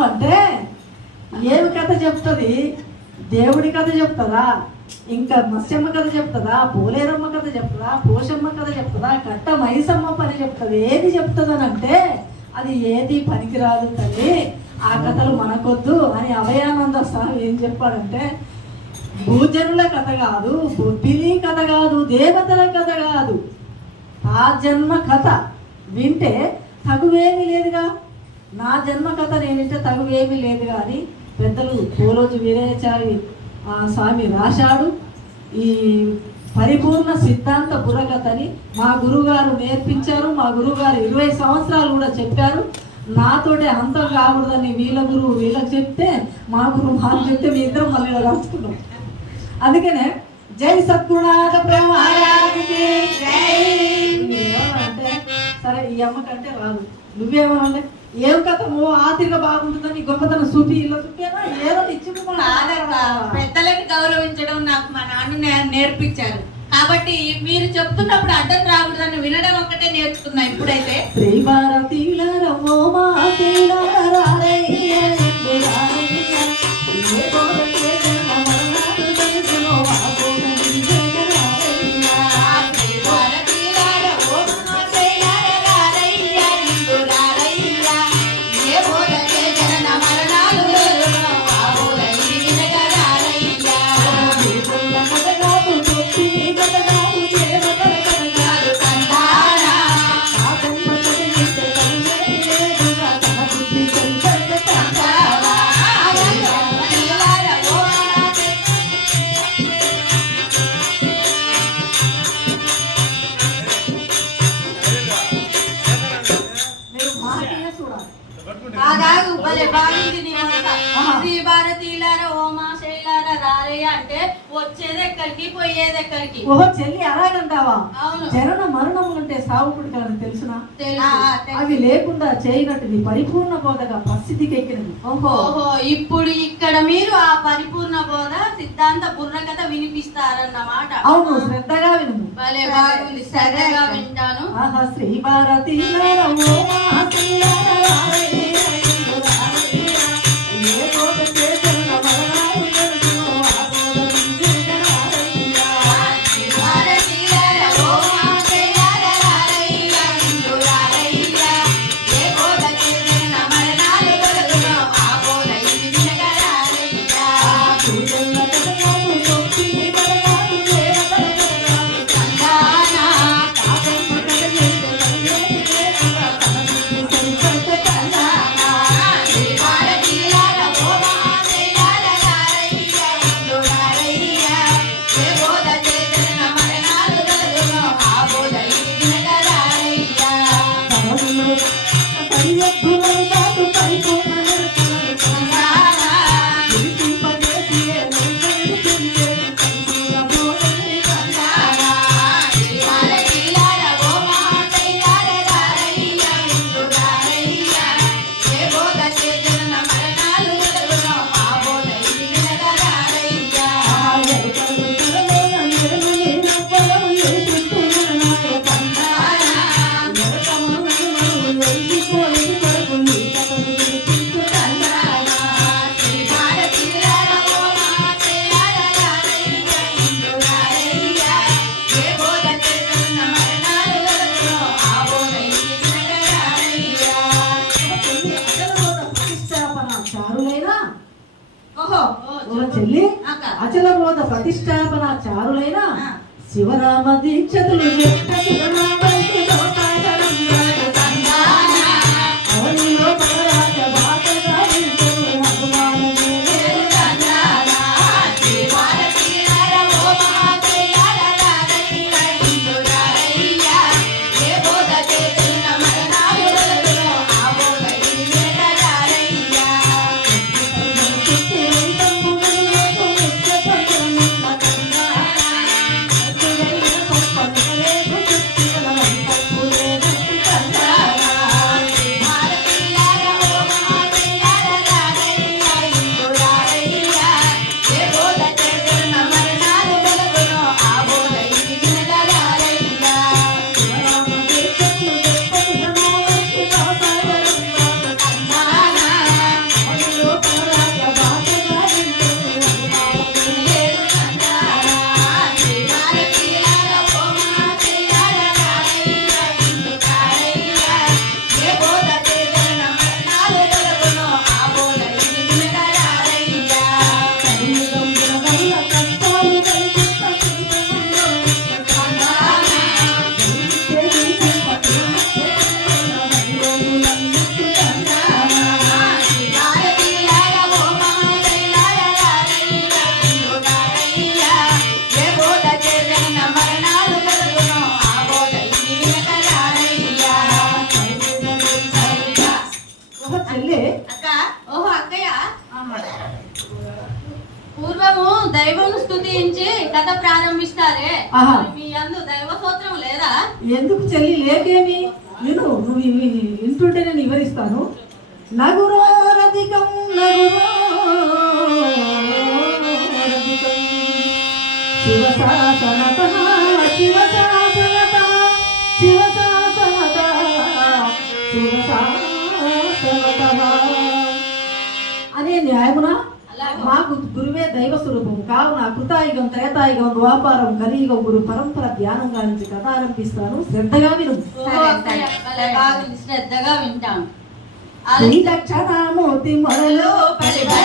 చెప్తున్నావంటే ఏమి కథ చెప్తుంది? దేవుడి కథ చెప్తుందా? ఇంకా మత్స్యమ్మ కథ చెప్తుందా? పోలేరమ్మ కథ చెప్తుందా? పోషమ్మ కథ చెప్తుందా? కట్ట మైసమ్మ పని చెప్తుంది. ఏది చెప్తుందని అంటే అది ఏది పనికిరాదు తల్లి, ఆ కథలు మనకొద్దు అని అభయానంద స్వామి ఏం చెప్పాడంటే, భూజనుల కథ కాదు, బొబ్బిలి కథ కాదు, దేవతల కథ కాదు, ఆ జన్మ కథ వింటే తగువేమీ లేదుగా. నా జన్మ కథ నేనింటే తగువేమీ లేదు కానీ పెద్దలు పోలోజు వీరాచారి స్వామి రాశాడు. ఈ పరిపూర్ణ సిద్ధాంత బుర్రకథని మా గురువుగారు నేర్పించారు. మా గురువుగారు 20 సంవత్సరాలు కూడా చెప్పారు. నాతోటి అంతం కాకూడదని వీళ్ళ గురువు వీళ్ళకి చెప్తే, మా గురువు మాకు చెప్తే మీ ఇద్దరం మళ్ళీ రాసుకున్నాం. అందుకనే జై సద్గుణాథ బ్రహ్మరాజుకి అంటే సరే ఈ అమ్మకంటే రాదు, నువ్వేమన్నా ఏం కథ ఆతిగా బాగుంటుందని గొప్పతనం చూపి ఇలా చూపేనా ఏదో ఇచ్చి పెద్దలకి గౌరవించడం నాకు మా నాన్న నేర్పించారు. కాబట్టి మీరు చెప్తున్నప్పుడు అడ్డం రాకూడదని వినడం ఒక్కటే నేర్చుకున్నా. ఇప్పుడైతే శ్రీ భారతీల శ్రీ భారతీయులారా ఓమా శైలారా రారయ్య అంటే వచ్చేది ఎక్కడికి పోయేది ఎక్కడికి. ఓహో చెల్లి అలాగంటావా? అవును. జనన మరణములు అంటే సాగు పుట్టుకలని తెలుసునా? అవి లేకుండా చేయనట్టుది పరిపూర్ణ బోధగా పరిస్థితికి ఎక్కినది. ఓహో ఇప్పుడు ఇక్కడ మీరు ఆ పరిపూర్ణ బోధ సిద్ధాంత బుర్రకథ వినిపిస్తారన్నమాట. అవును, శ్రద్ధగా విను. భలే బాగుంది, శ్రద్ధగా వింటాను. శ్రీ భారతీయులారా ఓమా శైలారా రారయ్య చెల్లి అచల బోధ ప్రతిష్టాపన చారులైన శివరామ దీక్షతులు పూర్వము దైవం స్తుతించి కథ ప్రారంభిస్తారే, ఆహా. మరి మీ అందు దైవ స్తోత్రం లేదా? ఎందుకు చెల్లి లేకేమి విను, నువ్వు వింటుంటే నేను వివరిస్తాను. నగురోరధికం నగురోరధికం శివశాసనతః శివశాసనతః శివశాసనతః శివశాసనతః అనే న్యాయమున మాకు గురువే దైవ స్వరూపం కావున కృతాయుగం త్రేతాయుగం ద్వాపారం కలియుగం గురు పరంపర ధ్యానంగా నుంచి కథ ఆరంభిస్తాను. శ్రద్ధగా విను. శ్రద్ధగా వింటాను. శ్రీ దక్షిణామూర్తి మొరలో పలిపై